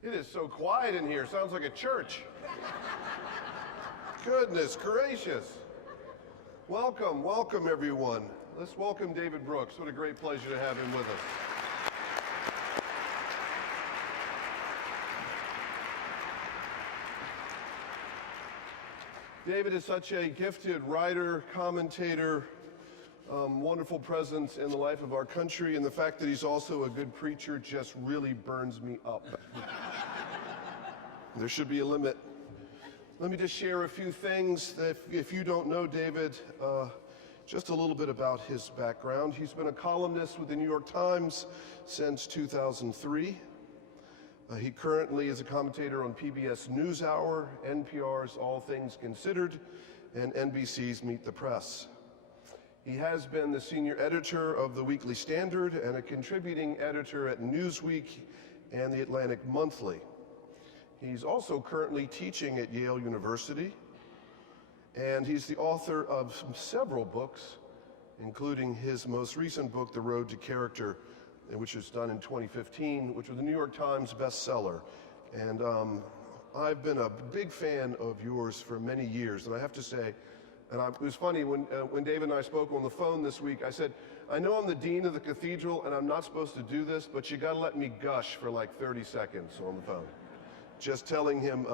It is so quiet in here. Sounds like a church. Goodness gracious. Welcome, welcome everyone. Let's welcome David Brooks. What a great pleasure to have him with us. David is such a gifted writer, commentator, wonderful presence in the life of our country, and the fact that he's also a good preacher just really burns me up. There should be a limit. Let me just share a few things that if you don't know David, just a little bit about his background. He's been a columnist with the New York Times since 2003. He currently is a commentator on PBS NewsHour, NPR's All Things Considered, and NBC's Meet the Press. He has been the senior editor of the Weekly Standard and a contributing editor at Newsweek and the Atlantic Monthly. He's also currently teaching at Yale University, and he's the author of several books, including his most recent book, The Road to Character, which was done in 2015, which was a New York Times bestseller. And I've been a big fan of yours for many years, and I have to say, it was funny, when David and I spoke on the phone this week, I said, I know I'm the dean of the Cathedral, and I'm not supposed to do this, but you gotta let me gush for like 30 seconds on the phone. Just telling him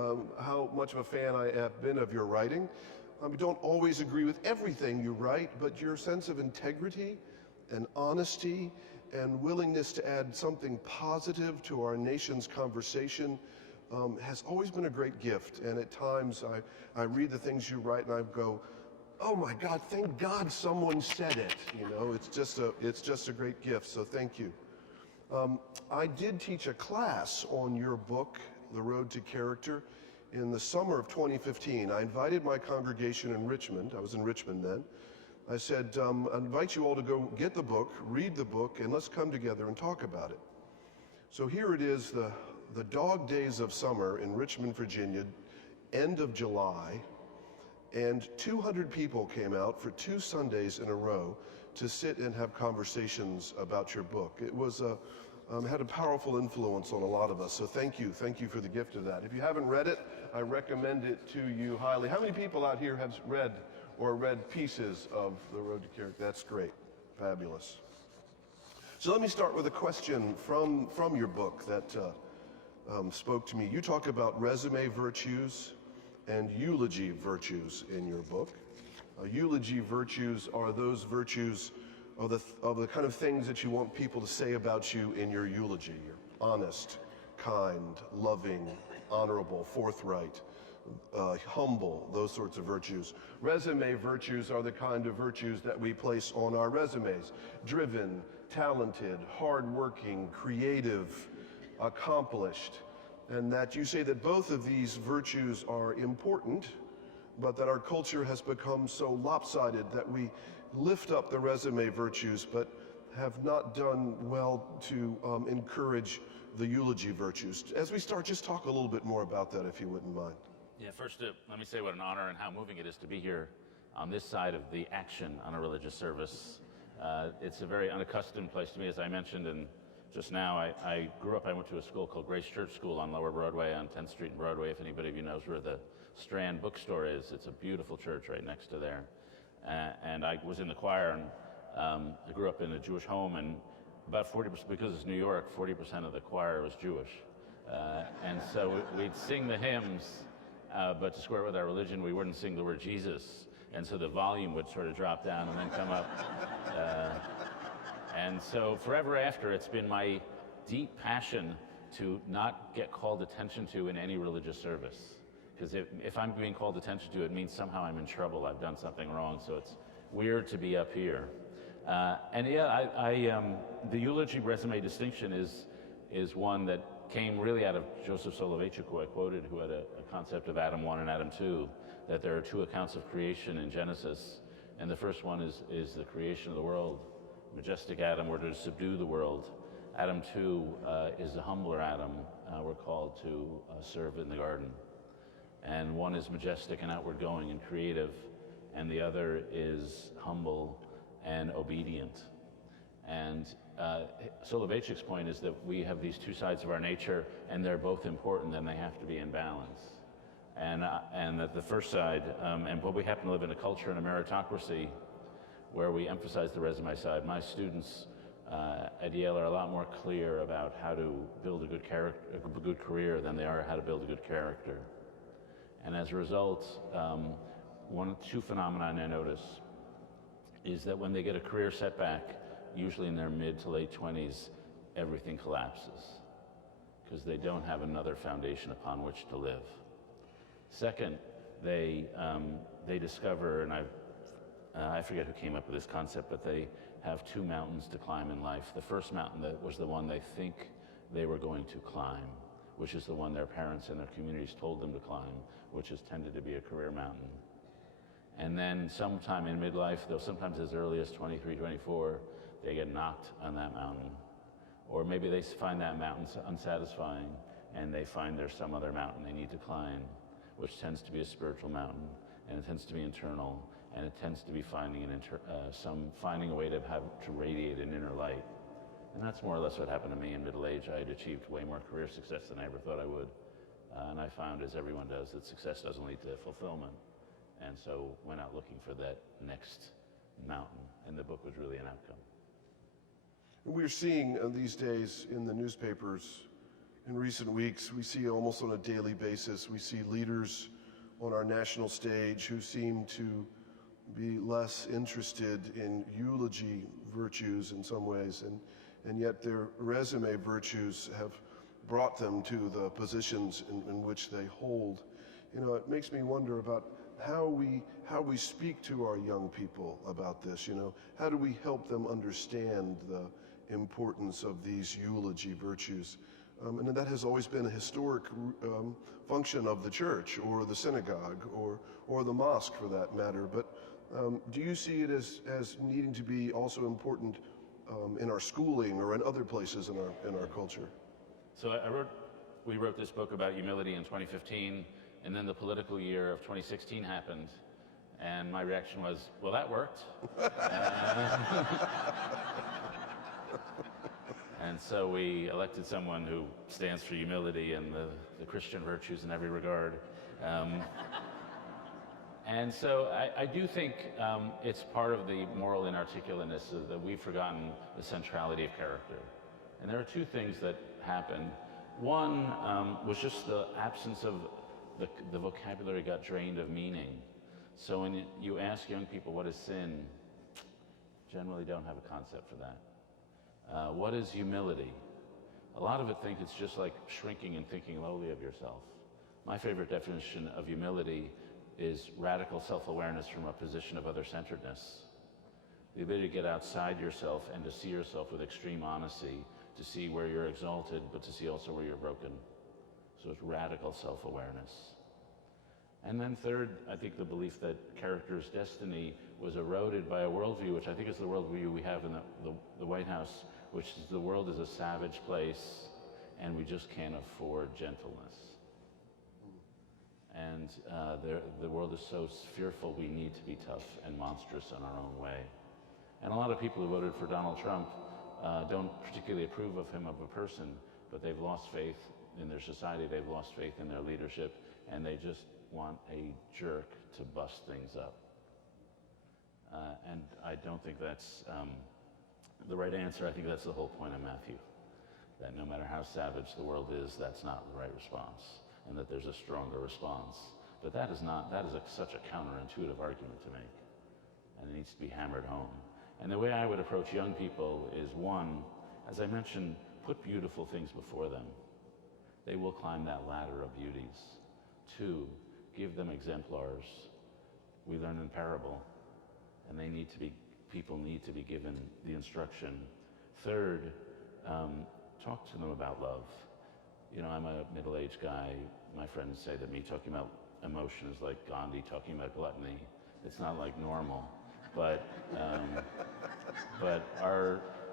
how much of a fan I have been of your writing. I don't always agree with everything you write, but your sense of integrity and honesty and willingness to add something positive to our nation's conversation has always been a great gift. And at times I read the things you write and I go, oh my God, thank God someone said it. You know, it's just a great gift, so thank you. I did teach a class on your book, The Road to Character, in the summer of 2015. I invited my congregation in Richmond. I was in Richmond then. I said, I invite you all to go get the book, read the book, and let's come together and talk about it. So here it is, the dog days of summer in Richmond, Virginia, end of July, and 200 people came out for 2 Sundays in a row to sit and have conversations about your book. It was had a powerful influence on a lot of us, so thank you for the gift of that. If you haven't read it, I recommend it to you highly. How many people out here have read pieces of The Road to Character? That's great, fabulous. So let me start with a question from your book that spoke to me. You talk about resume virtues and eulogy virtues in your book. Eulogy virtues are those virtues of the kind of things that you want people to say about you in your eulogy. You're honest, kind, loving, honorable, forthright, humble, those sorts of virtues. Resume virtues are the kind of virtues that we place on our resumes. Driven, talented, hardworking, creative, accomplished. And that you say that both of these virtues are important, but that our culture has become so lopsided that we lift up the resume virtues, but have not done well to encourage the eulogy virtues. As we start, just talk a little bit more about that, if you wouldn't mind. Yeah, first, let me say what an honor and how moving it is to be here on this side of the action on a religious service. It's a very unaccustomed place to me, as I mentioned, and just now, I grew up, I went to a school called Grace Church School on Lower Broadway, on 10th Street and Broadway, if anybody of you knows where the Strand bookstore is. It's a beautiful church right next to there. And I was in the choir, and I grew up in a Jewish home, and about 40%, because it's New York, 40% of the choir was Jewish. And so we'd sing the hymns, but to square with our religion, we wouldn't sing the word Jesus. And so the volume would sort of drop down and then come up. And so forever after, it's been my deep passion to not get called attention to in any religious service. Because if I'm being called attention to, it means somehow I'm in trouble, I've done something wrong, so it's weird to be up here. And yeah, the eulogy resume distinction is one that came really out of Joseph Soloveitchik, who I quoted, who had a concept of Adam 1 and Adam 2, that there are 2 accounts of creation in Genesis, and the first one is the creation of the world. Majestic Adam, we're to subdue the world. Adam 2 is the humbler Adam. We're called to serve in the garden. And one is majestic and outward going and creative, and the other is humble and obedient. And Soloveitchik's point is that we have these two sides of our nature, and they're both important, and they have to be in balance. And that the first side, but we happen to live in a culture and a meritocracy where we emphasize the resume side. My students at Yale are a lot more clear about how to build a good career than they are how to build a good character. And as a result, two phenomena I notice is that when they get a career setback, usually in their mid to late 20s, everything collapses because they don't have another foundation upon which to live. Second, they discover, and I forget who came up with this concept, but they have two mountains to climb in life. The first mountain that was the one they think they were going to climb, which is the one their parents and their communities told them to climb, which has tended to be a career mountain. And then sometime in midlife, though sometimes as early as 23, 24, they get knocked on that mountain. Or maybe they find that mountain unsatisfying and they find there's some other mountain they need to climb, which tends to be a spiritual mountain, and it tends to be internal, and it tends to be finding a way to radiate an inner light. And that's more or less what happened to me in middle age. I had achieved way more career success than I ever thought I would. And I found, as everyone does, that success doesn't lead to fulfillment. And so went out looking for that next mountain, and the book was really an outcome. We're seeing these days in the newspapers, in recent weeks, we see almost on a daily basis, we see leaders on our national stage who seem to be less interested in eulogy virtues in some ways, and yet their resume virtues have brought them to the positions in which they hold. You know, it makes me wonder about how we speak to our young people about this. You know, how do we help them understand the importance of these eulogy virtues? And that has always been a historic function of the church or the synagogue or the mosque for that matter. But do you see it as needing to be also important in our schooling or in other places in our culture? So we wrote this book about humility in 2015, and then the political year of 2016 happened, and my reaction was, well, that worked. And so we elected someone who stands for humility and the Christian virtues in every regard. And so I do think it's part of the moral inarticulateness that we've forgotten the centrality of character. And there are two things that happened. One was just the absence of the vocabulary got drained of meaning. So when you ask young people what is sin, generally don't have a concept for that. What is humility? A lot of it think it's just like shrinking and thinking lowly of yourself. My favorite definition of humility is radical self-awareness from a position of other-centeredness. The ability to get outside yourself and to see yourself with extreme honesty, to see where you're exalted, but to see also where you're broken. So it's radical self-awareness. And then third, I think the belief that character's destiny was eroded by a worldview, which I think is the worldview we have in the White House, which is the world is a savage place, and we just can't afford gentleness. And the world is so fearful we need to be tough and monstrous in our own way. And a lot of people who voted for Donald Trump don't particularly approve of him as a person, but they've lost faith in their society, they've lost faith in their leadership, and they just want a jerk to bust things up. And I don't think that's the right answer. I think that's the whole point of Matthew, that no matter how savage the world is, that's not the right response, and that there's a stronger response. But that is such a counterintuitive argument to make, and it needs to be hammered home. And the way I would approach young people is, one, as I mentioned, put beautiful things before them. They will climb that ladder of beauties. Two, give them exemplars. We learn in parable, and people need to be given the instruction. Third, talk to them about love. You know, I'm a middle-aged guy. My friends say that me talking about emotion is like Gandhi talking about gluttony. It's not like normal, but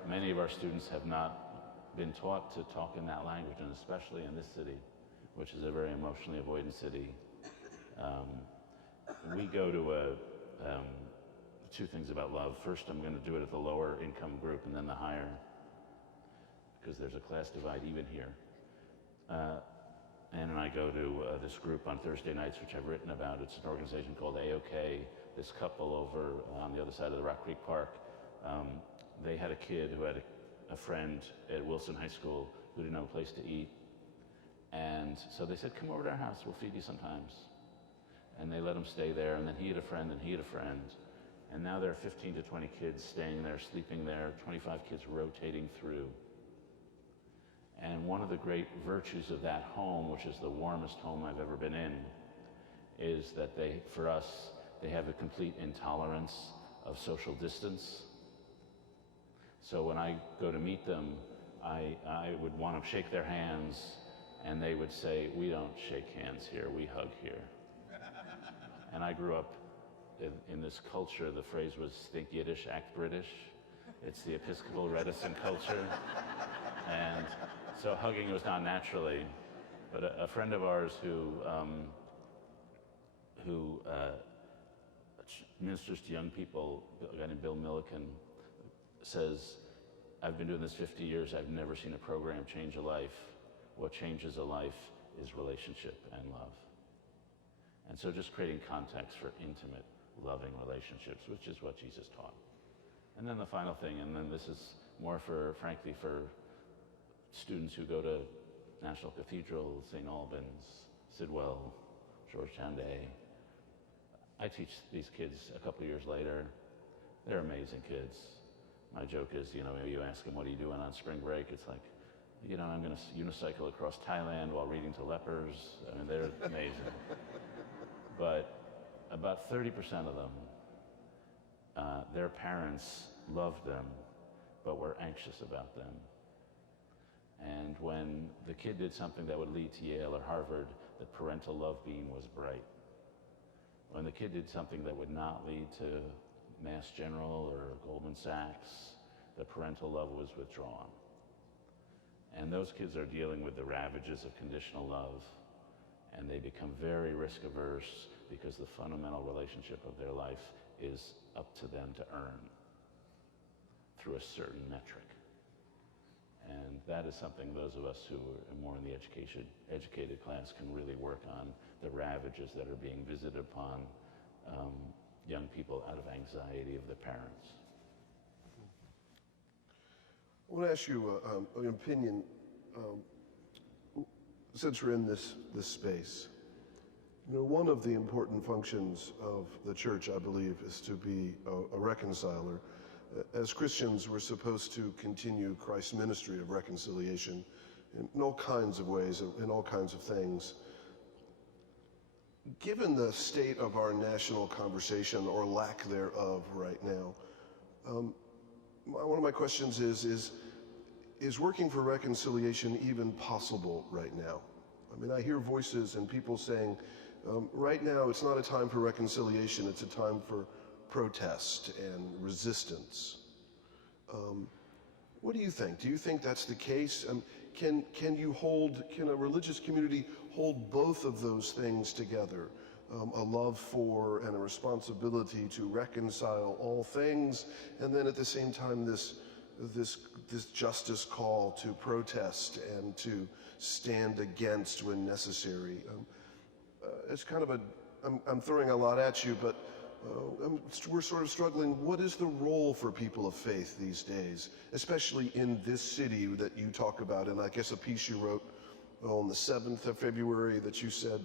many of our students have not been taught to talk in that language, and especially in this city, which is a very emotionally avoidant city. We go to two things about love. First, I'm going to do it at the lower income group and then the higher. because there's a class divide even here. And I go to this group on Thursday nights, which I've written about. It's an organization called AOK. This couple over on the other side of the Rock Creek Park, they had a kid who had a friend at Wilson High School who didn't have a place to eat. And so they said, come over to our house, we'll feed you sometimes. And they let him stay there, and then he had a friend, and he had a friend. And now there are 15 to 20 kids staying there, sleeping there, 25 kids rotating through. And one of the great virtues of that home, which is the warmest home I've ever been in, is that for us, they have a complete intolerance of social distance. So when I go to meet them, I would want to shake their hands, and they would say, we don't shake hands here, we hug here. And I grew up in this culture. The phrase was, think Yiddish, act British. It's the Episcopal reticent culture. And so hugging was done naturally. But a friend of ours who ministers to young people, a guy named Bill Milliken, says, I've been doing this 50 years, I've never seen a program change a life. What changes a life is relationship and love. And so just creating context for intimate, loving relationships, which is what Jesus taught. And then the final thing, and then this is more frankly, for students who go to National Cathedral, St. Albans, Sidwell, Georgetown Day. I teach these kids a couple of years later. They're amazing kids. My joke is, you ask them, what are you doing on spring break? It's like, I'm going to unicycle across Thailand while reading to lepers. I mean, they're amazing. But about 30% of them, their parents loved them, but were anxious about them. And when the kid did something that would lead to Yale or Harvard, the parental love beam was bright. When the kid did something that would not lead to Mass General or Goldman Sachs, the parental love was withdrawn. And those kids are dealing with the ravages of conditional love, and they become very risk averse because the fundamental relationship of their life is up to them to earn through a certain metric. And that is something those of us who are more in the educated class can really work on, the ravages that are being visited upon young people out of anxiety of the parents. I want to ask you an opinion, since we're in this space. One of the important functions of the church, I believe, is to be a reconciler. As Christians, we're supposed to continue Christ's ministry of reconciliation in all kinds of ways, in all kinds of things. Given the state of our national conversation, or lack thereof right now, one of my questions is working for reconciliation even possible right now? I mean, I hear voices and people saying, right now it's not a time for reconciliation, it's a time for protest and resistance. What do you think? Do you think that's the case? Can a religious community hold both of those things together? A love for and a responsibility to reconcile all things, and then at the same time this justice call to protest and to stand against when necessary. It's kind of I'm throwing a lot at you, but we're sort of struggling. What is the role for people of faith these days, especially in this city that you talk about? And I guess a piece you wrote on the 7th of February that you said,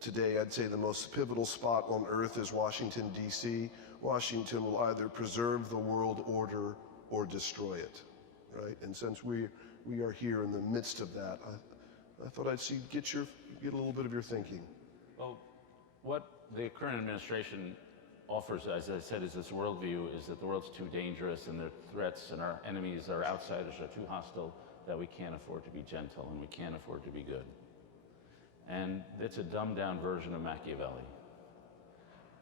today I'd say the most pivotal spot on earth is Washington, D.C. Washington will either preserve the world order or destroy it, right? And since we are here in the midst of that, I thought I'd get a little bit of your thinking. Well, what the current administration offers, as I said, is this worldview, is that the world's too dangerous and their threats and our enemies, our outsiders are too hostile, that we can't afford to be gentle and we can't afford to be good. And it's a dumbed down version of Machiavelli.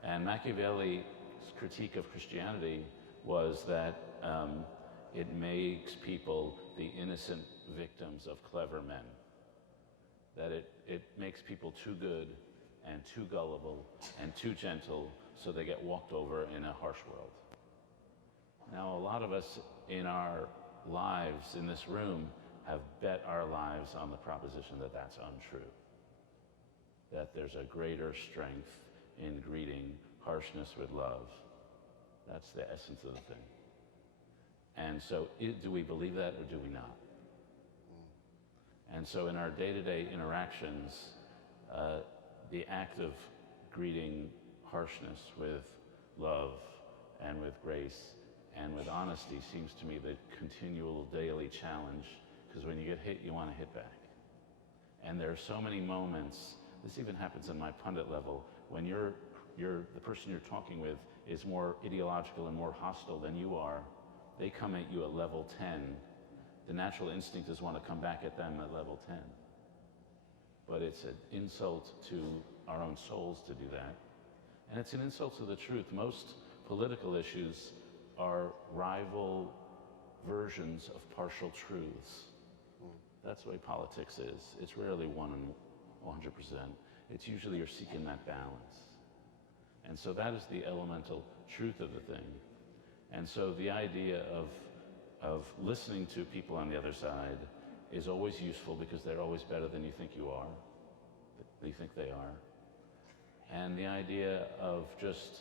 And Machiavelli's critique of Christianity was that it makes people the innocent victims of clever men. That it makes people too good and too gullible and too gentle, so they get walked over in a harsh world. Now, a lot of us in our lives in this room have bet our lives on the proposition that that's untrue. That there's a greater strength in greeting harshness with love. That's the essence of the thing. And so do we believe that or do we not? And so in our day-to-day interactions, the act of greeting harshness with love and with grace and with honesty seems to me the continual daily challenge, because when you get hit, you want to hit back. And there are so many moments, this even happens on my pundit level, when the person you're talking with is more ideological and more hostile than you are, they come at you at level 10. The natural instinct is want to come back at them at level 10. But it's an insult to our own souls to do that. And it's an insult to the truth. Most political issues are rival versions of partial truths. That's the way politics is. It's rarely 100%. It's usually you're seeking that balance. And so that is the elemental truth of the thing. And so the idea of listening to people on the other side is always useful because they're always better than you think you are, you think they are. And the idea of just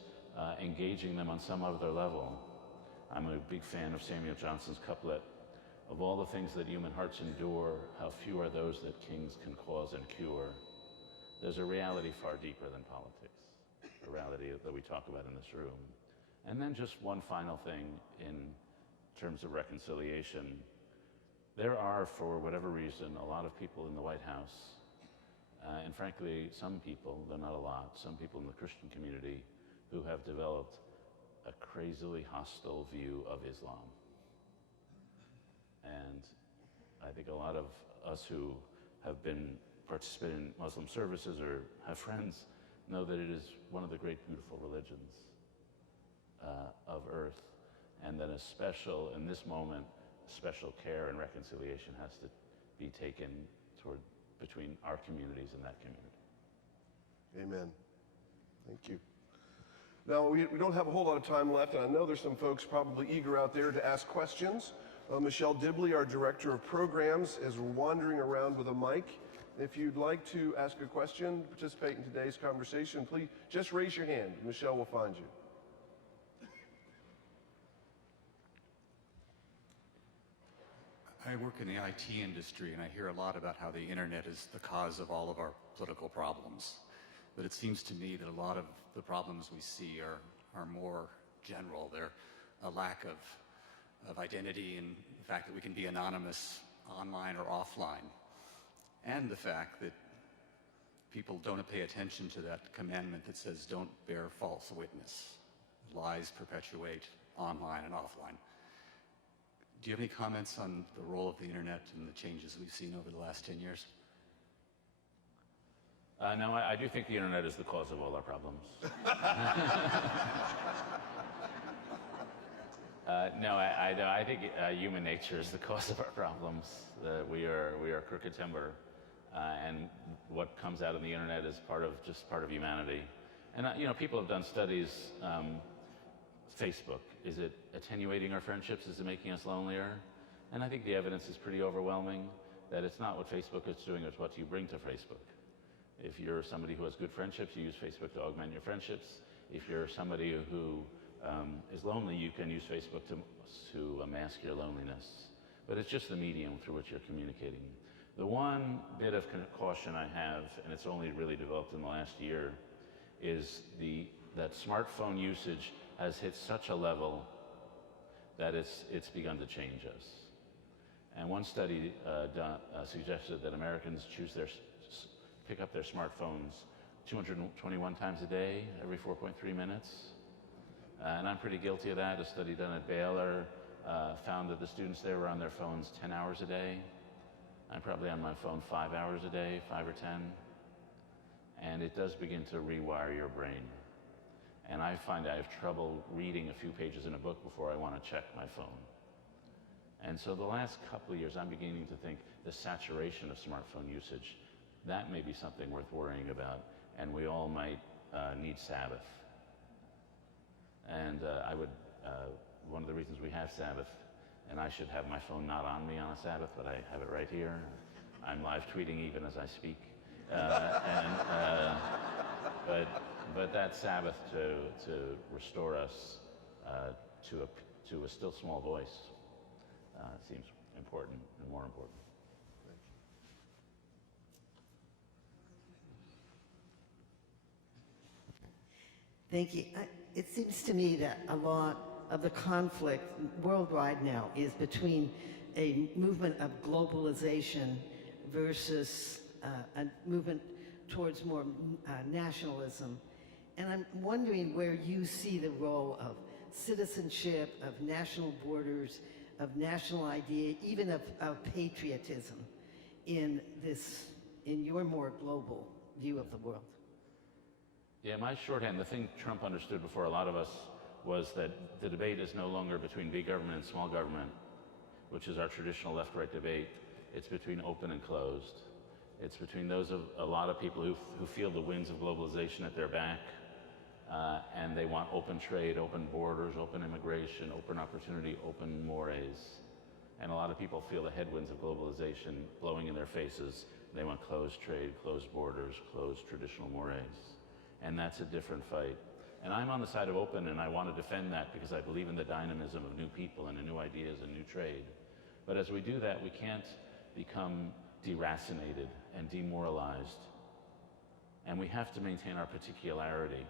engaging them on some other level. I'm a big fan of Samuel Johnson's couplet, "Of all the things that human hearts endure, how few are those that kings can cause and cure." There's a reality far deeper than politics, a reality that we talk about in this room. And then just one final thing in terms of reconciliation. There are, for whatever reason, a lot of people in the White House, and frankly, some people, though not a lot, some people in the Christian community who have developed a crazily hostile view of Islam. And I think a lot of us who have been participating in Muslim services or have friends know that it is one of the great beautiful religions of earth, and that in this moment, special care and reconciliation has to be taken between our communities and that community. Amen. Thank you. Now, we don't have a whole lot of time left, and I know there's some folks probably eager out there to ask questions. Michelle Dibley, our Director of Programs, is wandering around with a mic. If you'd like to ask a question, participate in today's conversation, please just raise your hand. Michelle will find you. I work in the IT industry, and I hear a lot about how the internet is the cause of all of our political problems. But it seems to me that a lot of the problems we see are more general. They're a lack of identity, and the fact that we can be anonymous online or offline, and the fact that people don't pay attention to that commandment that says don't bear false witness. Lies perpetuate online and offline. Do you have any comments on the role of the internet and the changes we've seen over the last 10 years? No, I do think the internet is the cause of all our problems. No, I think human nature is the cause of our problems. We are crooked timber, and what comes out of the internet is part of humanity. And people have done studies. Facebook, is it attenuating our friendships? Is it making us lonelier? And I think the evidence is pretty overwhelming that it's not what Facebook is doing, it's what you bring to Facebook. If you're somebody who has good friendships, you use Facebook to augment your friendships. If you're somebody who is lonely, you can use Facebook to mask your loneliness. But it's just the medium through which you're communicating. The one bit of caution I have, and it's only really developed in the last year, is that smartphone usage has hit such a level that it's begun to change us. And one study suggested that Americans pick up their smartphones 221 times a day, every 4.3 minutes. And I'm pretty guilty of that. A study done at Baylor found that the students there were on their phones 10 hours a day. I'm probably on my phone 5 hours a day, 5 or 10. And it does begin to rewire your brain. And I find I have trouble reading a few pages in a book before I want to check my phone. And so the last couple of years, I'm beginning to think the saturation of smartphone usage, that may be something worth worrying about, and we all might need Sabbath. And one of the reasons we have Sabbath and I should have my phone not on me on a Sabbath, but I have it right here. I'm live tweeting even as I speak. But that Sabbath to restore us to a still small voice seems important and more important. Thank you. It seems to me that a lot of the conflict worldwide now is between a movement of globalization versus a movement towards more nationalism. And I'm wondering where you see the role of citizenship, of national borders, of national idea, even of patriotism in your more global view of the world. Yeah, my shorthand, the thing Trump understood before a lot of us was that the debate is no longer between big government and small government, which is our traditional left-right debate. It's between open and closed. It's between those of a lot of people who feel the winds of globalization at their back, and they want open trade, open borders, open immigration, open opportunity, open mores. And a lot of people feel the headwinds of globalization blowing in their faces. They want closed trade, closed borders, closed traditional mores. And that's a different fight. And I'm on the side of open, and I want to defend that because I believe in the dynamism of new people and new ideas and new trade. But as we do that, we can't become deracinated and demoralized. And we have to maintain our particularity.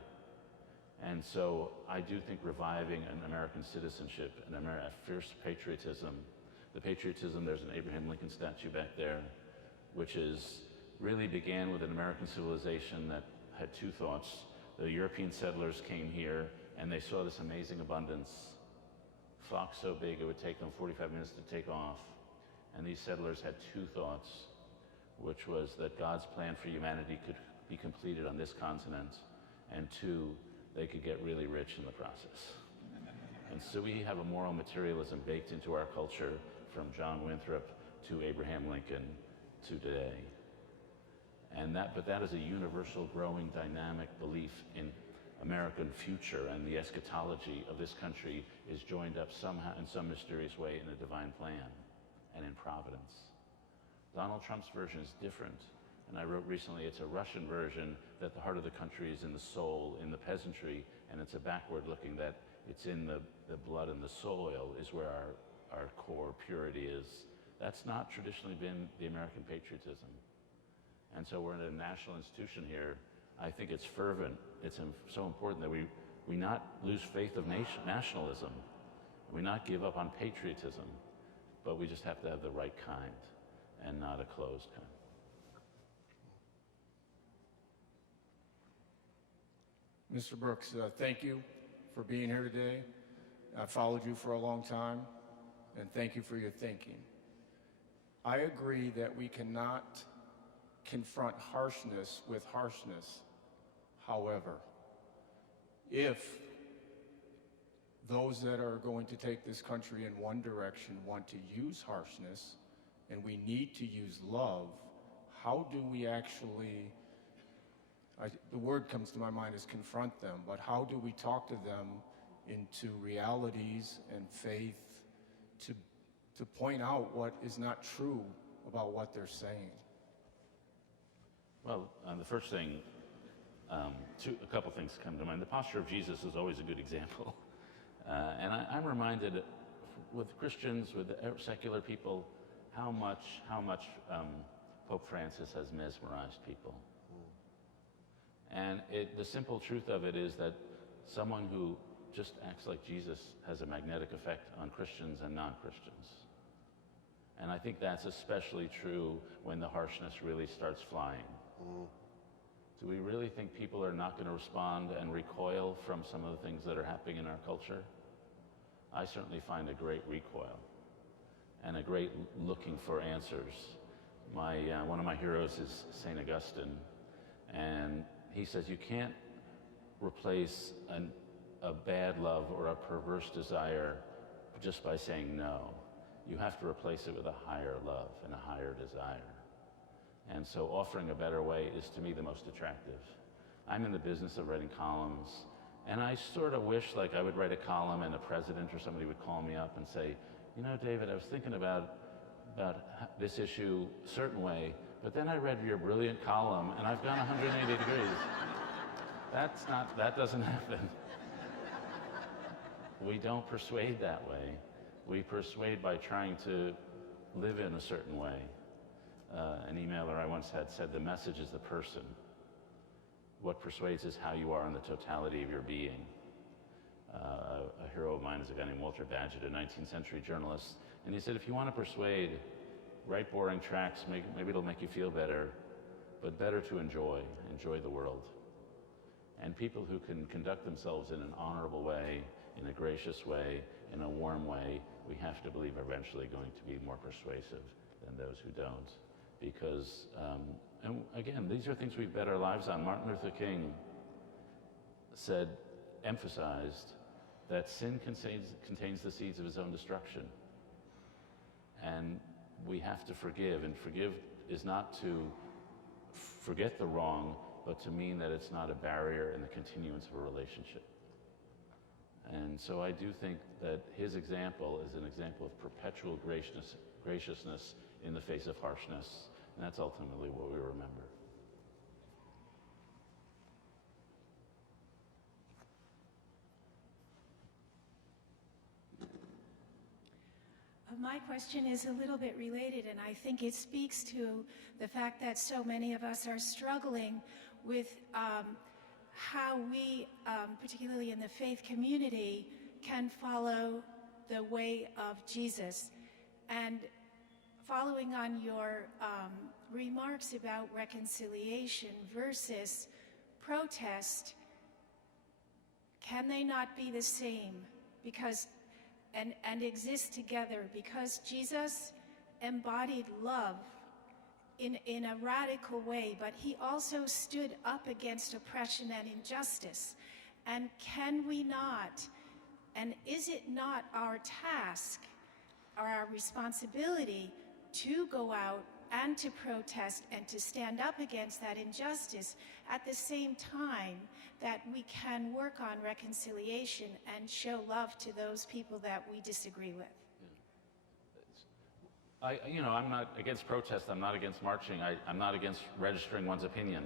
And so I do think reviving an American citizenship, a fierce patriotism, the patriotism, there's an Abraham Lincoln statue back there, which really began with an American civilization that had two thoughts. The European settlers came here and they saw this amazing abundance. Flocks so big it would take them 45 minutes to take off. And these settlers had two thoughts, which was that God's plan for humanity could be completed on this continent, and two, they could get really rich in the process. And so we have a moral materialism baked into our culture from John Winthrop to Abraham Lincoln to today. But that is a universal, growing, dynamic belief in American future, and the eschatology of this country is joined up somehow, in some mysterious way, in a divine plan and in providence. Donald Trump's version is different, and I wrote recently it's a Russian version that the heart of the country is in the soul, in the peasantry, and it's a backward looking that it's in the blood and the soil is where our core purity is. That's not traditionally been the American patriotism. And so we're in a national institution here. I think it's fervent. It's so important that we not lose faith of nationalism. We not give up on patriotism, but we just have to have the right kind and not a closed kind. Mr. Brooks, thank you for being here today. I followed you for a long time, and thank you for your thinking. I agree that we cannot confront harshness with harshness. However, if those that are going to take this country in one direction want to use harshness, and we need to use love, how do we actually, the word comes to my mind is confront them, but how do we talk to them into realities and faith to point out what is not true about what they're saying? Well, the first thing, a couple things come to mind. The posture of Jesus is always a good example. And I'm reminded with Christians, with secular people, how much Pope Francis has mesmerized people. And the simple truth of it is that someone who just acts like Jesus has a magnetic effect on Christians and non-Christians. And I think that's especially true when the harshness really starts flying. Do we really think people are not going to respond and recoil from some of the things that are happening in our culture? I certainly find a great recoil and a great looking for answers. One of my heroes is St. Augustine, and he says you can't replace a bad love or a perverse desire just by saying no. You have to replace it with a higher love and a higher desire. And so offering a better way is, to me, the most attractive. I'm in the business of writing columns, and I sort of wish like I would write a column and a president or somebody would call me up and say, you know, David, I was thinking about this issue a certain way, but then I read your brilliant column and I've gone 180 degrees. That doesn't happen. We don't persuade that way. We persuade by trying to live in a certain way. An emailer I once had said, the message is the person. What persuades is how you are in the totality of your being. A hero of mine is a guy named Walter Bagehot, a 19th century journalist, and he said, if you want to persuade, write boring tracts, maybe it'll make you feel better, but better to enjoy the world. And people who can conduct themselves in an honorable way, in a gracious way, in a warm way, we have to believe are eventually going to be more persuasive than those who don't. Because, and again, these are things we've bet our lives on. Martin Luther King emphasized that sin contains the seeds of his own destruction. And we have to forgive, and forgive is not to forget the wrong, but to mean that it's not a barrier in the continuance of a relationship. And so I do think that his example is an example of perpetual graciousness in the face of harshness, and that's ultimately what we remember. My question is a little bit related, and I think it speaks to the fact that so many of us are struggling with how we, particularly in the faith community, can follow the way of Jesus. And following on your remarks about reconciliation versus protest, can they not be the same? Because and exist together, because Jesus embodied love in a radical way, but he also stood up against oppression and injustice. And can we not, and is it not our task or our responsibility to go out and to protest and to stand up against that injustice at the same time that we can work on reconciliation and show love to those people that we disagree with? I'm not against protest. I'm not against marching. I'm not against registering one's opinion.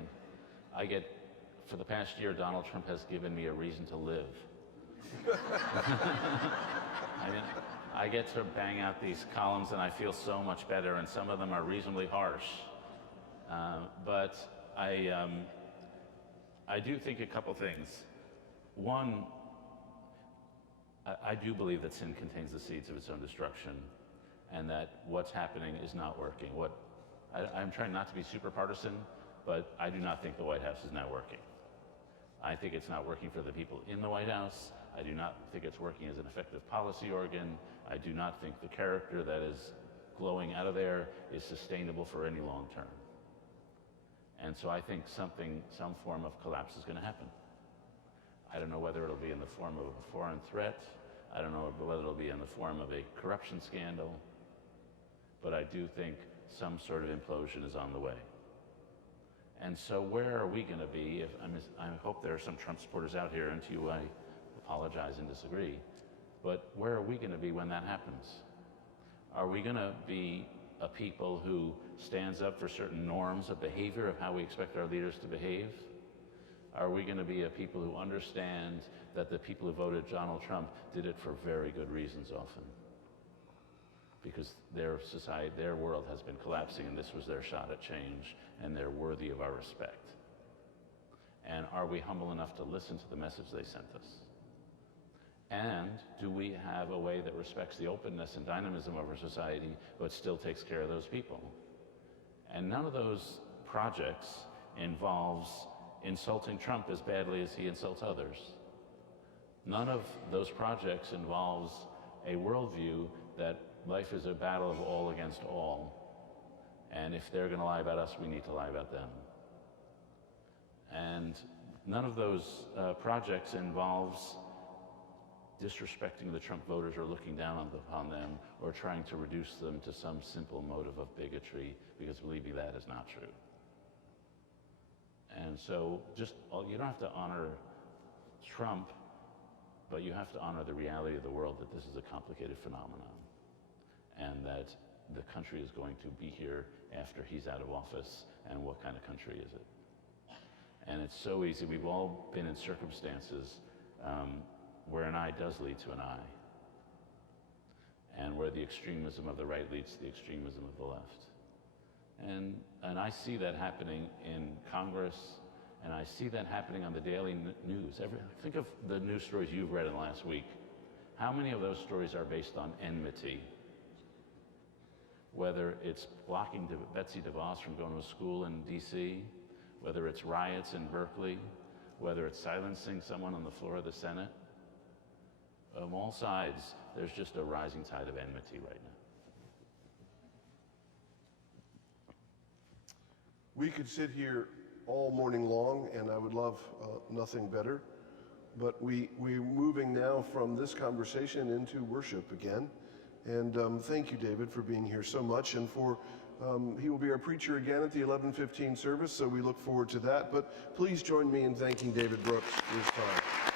For the past year, Donald Trump has given me a reason to live. I get to bang out these columns and I feel so much better, and some of them are reasonably harsh. But I do think a couple things. One, I do believe that sin contains the seeds of its own destruction, and that what's happening is not working. I'm trying not to be super partisan, but I do not think the White House is now working. I think it's not working for the people in the White House. I do not think it's working as an effective policy organ. I do not think the character that is glowing out of there is sustainable for any long term. And so I think some form of collapse is going to happen. I don't know whether it'll be in the form of a foreign threat. I don't know whether it'll be in the form of a corruption scandal. But I do think some sort of implosion is on the way. And so where are we going to be? I hope there are some Trump supporters out here, and to you I apologize and disagree. But where are we going to be when that happens? Are we going to be a people who stands up for certain norms of behavior of how we expect our leaders to behave? Are we going to be a people who understand that the people who voted Donald Trump did it for very good reasons often? Because their society, their world has been collapsing, and this was their shot at change, and they're worthy of our respect. And are we humble enough to listen to the message they sent us? And do we have a way that respects the openness and dynamism of our society, but still takes care of those people? And none of those projects involves insulting Trump as badly as he insults others. None of those projects involves a worldview that life is a battle of all against all. And if they're going to lie about us, we need to lie about them. And none of those projects involves disrespecting the Trump voters or looking down upon them or trying to reduce them to some simple motive of bigotry, because believe me, that is not true. And so you don't have to honor Trump, but you have to honor the reality of the world, that this is a complicated phenomenon. and that the country is going to be here after he's out of office, and what kind of country is it? And it's so easy. We've all been in circumstances where an eye does lead to an eye, and where the extremism of the right leads to the extremism of the left. And I see that happening in Congress, and I see that happening on the daily news. Think of the news stories you've read in the last week. How many of those stories are based on enmity? Whether it's blocking Betsy DeVos from going to school in D.C., whether it's riots in Berkeley, whether it's silencing someone on the floor of the Senate. On all sides, there's just a rising tide of enmity right now. We could sit here all morning long, and I would love nothing better. But we're moving now from this conversation into worship again. And thank you, David, for being here so much. And he will be our preacher again at the 11:15 service, so we look forward to that. But please join me in thanking David Brooks for his time.